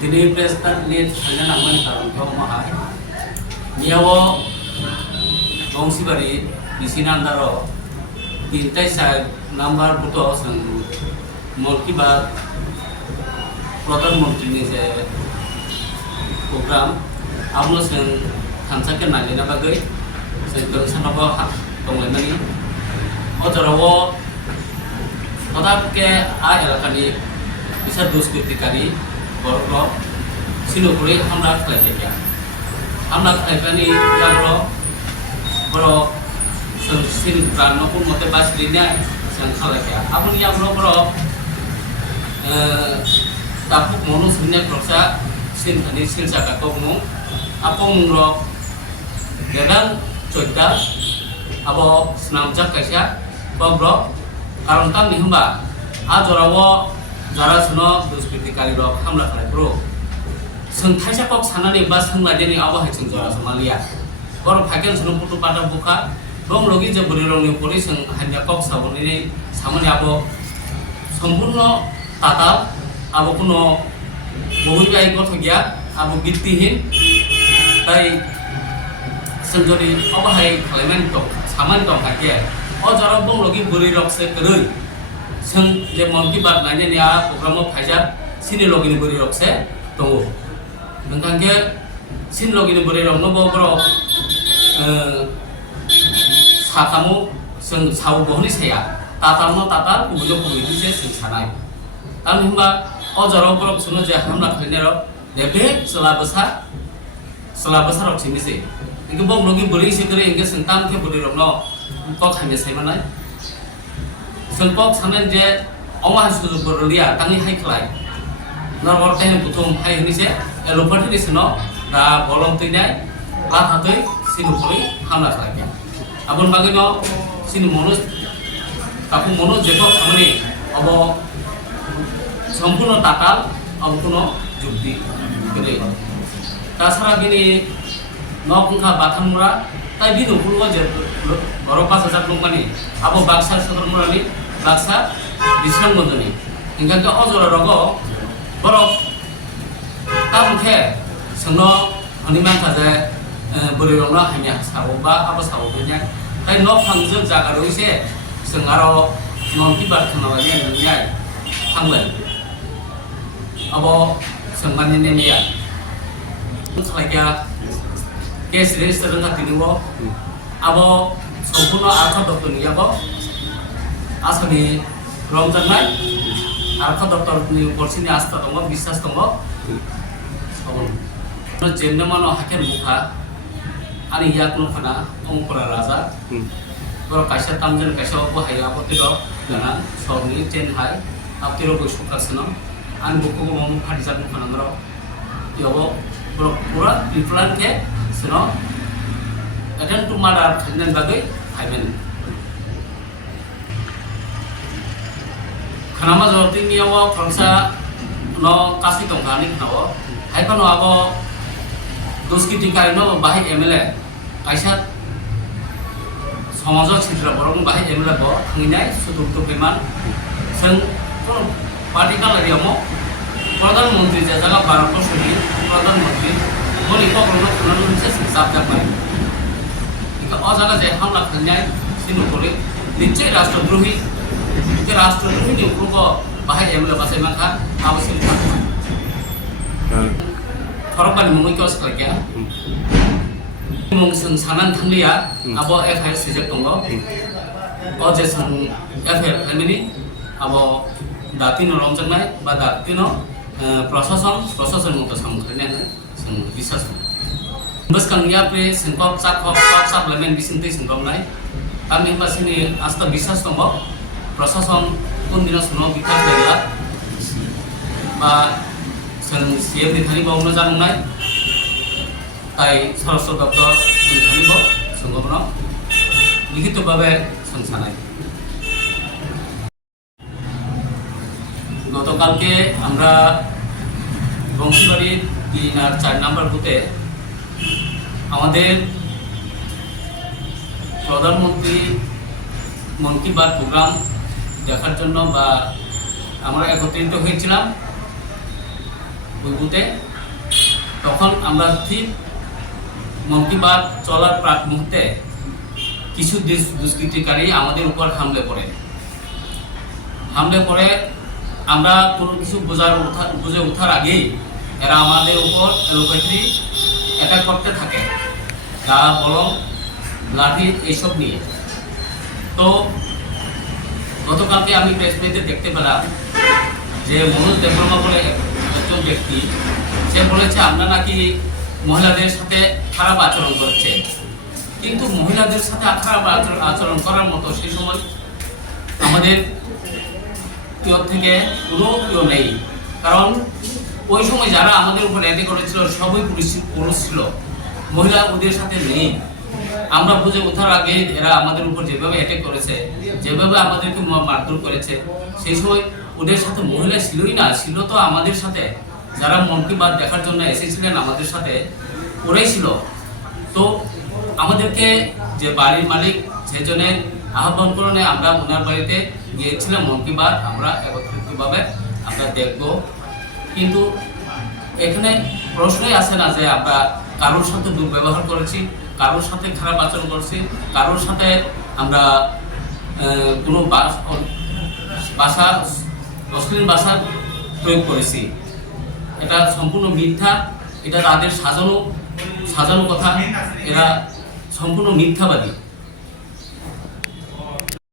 Dini prestan ni hanya namun karang kau mahal. Niawo bangsi bari di sini antara tintai saya number butuh sang mulki bar program menteri ni saya program amlo sang tansakan nali na bagai saya tu sana bawa tonglen ni. Otarawo tetap ke ayat kali bisa diskusi kali baru sinopuri hamla kelai dia. Hamla kelai ni yang baru sin prano pun mote bas linya sang kelai dia. Apa ni yang baru tapuk monu sebenarnya proses sin ani sin saka kau apa mungro gedang coda abo senam jak kaisa bro karontan ni hamba ajorawo jara suno duskiti kali ro hamla khalai bro sung thaisa kok sanani bas hangla deni abo haisung jara somalia bor phaken suno putu pada buka bong logi je buri rong ni pori sung hanya kok saboni ni samani abo সম্পূর্ণ tatal abo kuno বহু bai ko thogia abo bittihin tai senjori abo hai kalemen to saman to kake o jara bong logi buri rok se kerui seng je mon ki bat nanya ni a program phaja sini logi ni buri rok se to nangkang ke sin logi ni buri rok no bo bro sakamu seng sau bohni saya tatal no tatal bujo bujo se sing sanai tan himba o jara borok suno je hamla khine ro debe selabasa rok sini se ingke bong logi buri se kere ingke seng tam ke buri rok no kok hanya saya manai sengkok sanen je oma suju berulia tangi hai kelai norwar teh butum hai ini se elopati di seno da bolong tinai la hatoi sinu poli hamla kelai abon bagino sinu monus kapu monus jeko samani abo সম্পূর্ণ টাকাল abo kuno jukti gede tasara gini nokungka batamura tai binu puluh je baru pas saja company abo baksa sodor murani baksa disang gondoni hingga ke ojora rogo borok tamke seno haniman kaje buri rongna hanya sawoba abo sawobnya tai nok hangje jaga roise sengaro non kibar kenalanya dunia hanglen abo sengmani nemia selagi kes register dengan tinuwo abo সম্পূর্ণ আর্থ দপ্তর নিয়ে abo আসলে রমজানাই আর্থ দপ্তর নিয়ে পড়ছিনি আস্থা দङ বিশ্বাস দङ সবল জেনে মানো হাকের মুখা ani yakno khana ongkora raja bor kaisa tamjen kaisa obo haya potiro gana sogni chen hai aptiro bo sukasno an buku mom phadijat khana ngro yobo bor pura different ke sino adan tumara khanen bagai haiben khanama jorti niyawo khangsa no kasi tongkani khawo haipano abo doski tikai no bahai mla kaisa সমাজক ছিদ্র বরং বাহে এমলা ব থাঙ্গিনাই সুদুক্ত পেমান song কোন party কালারিয়ামো প্রধানমন্ত্রী যে জায়গা Bharat sorry প্রধানমন্ত্রী বলি কখনো কোনো হচ্ছে সাবজেক্ট নাই ইকা অ জায়গা যে হামলা খাঞ্জাই সিনু করে নিশ্চয় রাষ্ট্রদ্রোহী কে রাষ্ট্রদ্রোহী নি উপরক বাহে এমলা বাসে মাখা আবশ্যক থরকানি মুই কস কাকিয়া mungsung sanan thanglia abo FIR sejak tongo o je sang FIR family abo datino romjangnai ba datino prosason muto samkhane sang bisas baskang ya pre sengkok sak lemen bisinti sengkomnai kami pasini asta bisas tongo prosason pun dina suno bikas dela ba sang siap dithani bawno janungnai তাই স্বরাষ্ট্র দপ্তর জানিব সংগঠন লিখিতভাবে সংসানাই গতকালকে আমরা বংশীবাড়ির 3 আর 4 নম্বর বুথে আমাদের প্রধানমন্ত্রী মন কি বাত প্রোগ্রাম দেখার জন্য বা আমরা একত্রিত হয়েছিলাম ওই বুথে। তখন আমরা ঠিক মন কি বাত চলার প্রাক মুহূর্তে কিছু দুষ্কৃতিকারী আমাদের উপর হামলে পড়ে। আমরা কোনো কিছু বুঝে ওঠার আগেই এরা আমাদের উপর এলোপাতি অ্যাটাক করতে থাকে, দা বলম লাঠি এইসব নিয়ে। তো গতকালকে আমি প্রেস মিটে দেখতে পেলাম যে মনোজ দেববর্মা বলে একজন ব্যক্তি, সে বলেছে আমরা নাকি মহিলাদের সাথে খারাপ আচরণ করছে। কিন্তু মহিলাদের সাথে খারাপ আচরণ করার মতো সেই সময় আমাদের থেকে কোনো কেউ নেই, কারণ ওই সময় যারা আমাদের উপর অ্যাটাক করেছিল সবই পুরুষ ছিল, মহিলা ওদের সাথে নেই। আমরা বুঝে ওঠার আগে এরা আমাদের উপর যেভাবে অ্যাটাক করেছে, যেভাবে আমাদেরকে মারধর করেছে, সেই সময় ওদের সাথে মহিলা ছিলই না, ছিল তো আমাদের সাথে যারা মন কি বাত দেখার জন্য এসেছিলেন আমাদের সাথে, ওরাই ছিল। তো আমাদেরকে যে বাড়ির মালিক সেজনের আহ্বান করণে আমরা ওনার বাড়িতে গিয়েছিলাম, মন কি বাত আমরা একত্রিতভাবে আমরা দেখব। কিন্তু এখানে প্রশ্নই আসে না যে আমরা কারোর সাথে দুর্ব্যবহার করেছি, কারোর সাথে খারাপ আচরণ করছি, কারোর সাথে আমরা কোনো ভাষা অশ্লীল ভাষা প্রয়োগ করেছি। এটা সম্পূর্ণ মিথ্যা, এটা তাদের সাজানো কথা, এরা সম্পূর্ণ মিথ্যাবাদী।